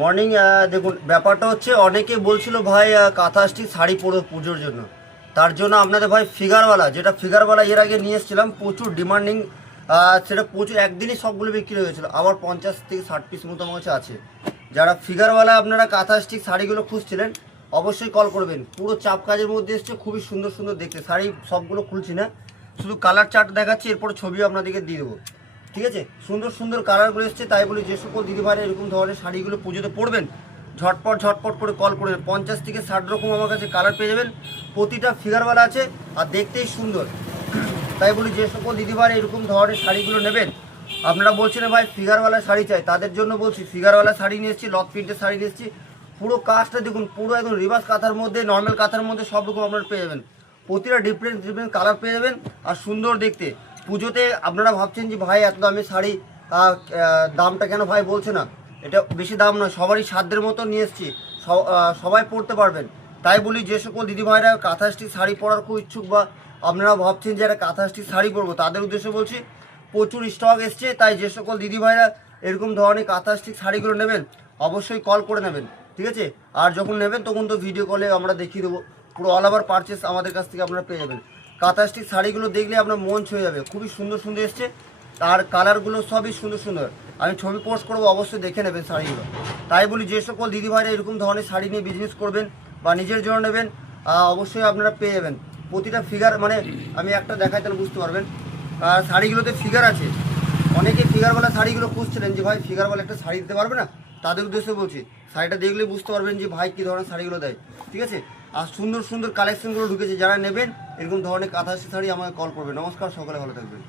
Morning. দেখুন ব্যাপারটা হচ্ছে অনেকে বলছিল ভাই কাঁথা স্টিচ শাড়ি পরো পুজোর জন্য। তার জন্য আপনাদের ভাই ফিগারওয়ালা, যেটা ফিগারওয়ালা এর আগে নিয়ে এসেছিলাম, প্রচুর ডিমান্ডিং। সেটা প্রচুর, একদিনই সবগুলো বিক্রি হয়েছিল। আবার 50 থেকে 60 পিস মতো আমার কাছে আছে। যারা ফিগারওয়ালা আপনারা কাঁথা স্টিচ শাড়িগুলো খুঁজছিলেন, অবশ্যই কল করবেন। পুরো চাপ কাজের মধ্যে এসছে, খুবই সুন্দর সুন্দর দেখতে শাড়ি। সবগুলো খুলছি না, শুধু কালার চার্ট দেখাচ্ছি, এরপর ছবিও আপনাদেরকে দিয়ে দেবো। ঠিক আছে, সুন্দর সুন্দর কালারগুলো এসছে। তাই বলি যে সকল দিদিভাইরা এরকম ধরনের শাড়িগুলো পুজোতে পরবেন, ঝটপট ঝটপট করে কল করবেন। 50 থেকে 60 রকম আমার কাছে কালার পেয়ে যাবেন। প্রতিটা ফিগারওয়ালা আছে আর দেখতেই সুন্দর। তাই বলি যে সকল দিদিভাইরা এরকম ধরনের শাড়িগুলো নেবেন, আপনারা বলছেন ভাই ফিগারওয়ালা শাড়ি চাই, তাদের জন্য বলছি ফিগারওয়ালা শাড়ি নিয়ে এসেছি, লক প্রিন্টের শাড়ি নিয়ে এসেছি। পুরো কাজটা দেখুন, পুরো একদম রিভার্স কাঁথার মধ্যে, নর্মাল কাঁথার মধ্যে সব রকম আপনারা পেয়ে যাবেন। প্রতিটা ডিফারেন্ট ডিফারেন্ট কালার পেয়ে যাবেন আর সুন্দর দেখতে। পুজোতে আপনারা ভাবছেন যে ভাই এত দামি শাড়ি, দামটা কেন ভাই বলছে না? এটা বেশি দাম নয়, সবারই সাধ্যের মতো নিয়ে এসেছি, সবাই পরতে পারবেন। তাই বলি যে সকল দিদিভাইরা কাঁথা স্টিচ শাড়ি পরার খুব ইচ্ছুক, বা আপনারা ভাবছেন যে একটা কাঁথা স্টিচ শাড়ি পরবো, তাদের উদ্দেশ্যে বলছি প্রচুর স্টক এসছে। তাই যে সকল দিদিভাইরা এরকম ধরনের কাঁথা স্টিচ শাড়িগুলো নেবেন, অবশ্যই কল করে নেবেন। ঠিক আছে, আর যখন নেবেন তখন তো ভিডিও কলে আমরা দেখিয়ে দেবো। পুরো অল ওভার পারচেস আমাদের কাছ থেকে আপনারা পেয়ে যাবেন। কাঁথা স্টিচ শাড়িগুলো দেখলে আপনার মন ছুঁয়ে যাবে, খুবই সুন্দর সুন্দর এসছে। আর কালারগুলো সবই সুন্দর সুন্দর। আমি ছবি পোস্ট করবো, অবশ্যই দেখে নেবেন শাড়িগুলো। তাই বলি যে সকল দিদিভাইরা এরকম ধরনের শাড়ি নিয়ে বিজনেস করবেন বা নিজের জন্য নেবেন, অবশ্যই আপনারা পেয়ে যাবেন। প্রতিটা ফিগার, মানে আমি একটা দেখাই তাহলে বুঝতে পারবেন। আর শাড়িগুলোতে ফিগার আছে। অনেকে ফিগারওয়ালা শাড়িগুলো খুঁজছিলেন যে ভাই ফিগারওয়ালা একটা শাড়ি দিতে পারবে না, তাদের উদ্দেশ্যে বলছি শাড়িটা দেখলে বুঝতে পারবেন যে ভাই কী ধরনের শাড়িগুলো দেয়। ঠিক আছে, আর সুন্দর সুন্দর কালেকশনগুলো ঢুকেছে। যারা নেবেন এরকম ধরনের কাঁথা শাড়ি আমাকে কল করবেন। নমস্কার, সকলে ভালো থাকবেন।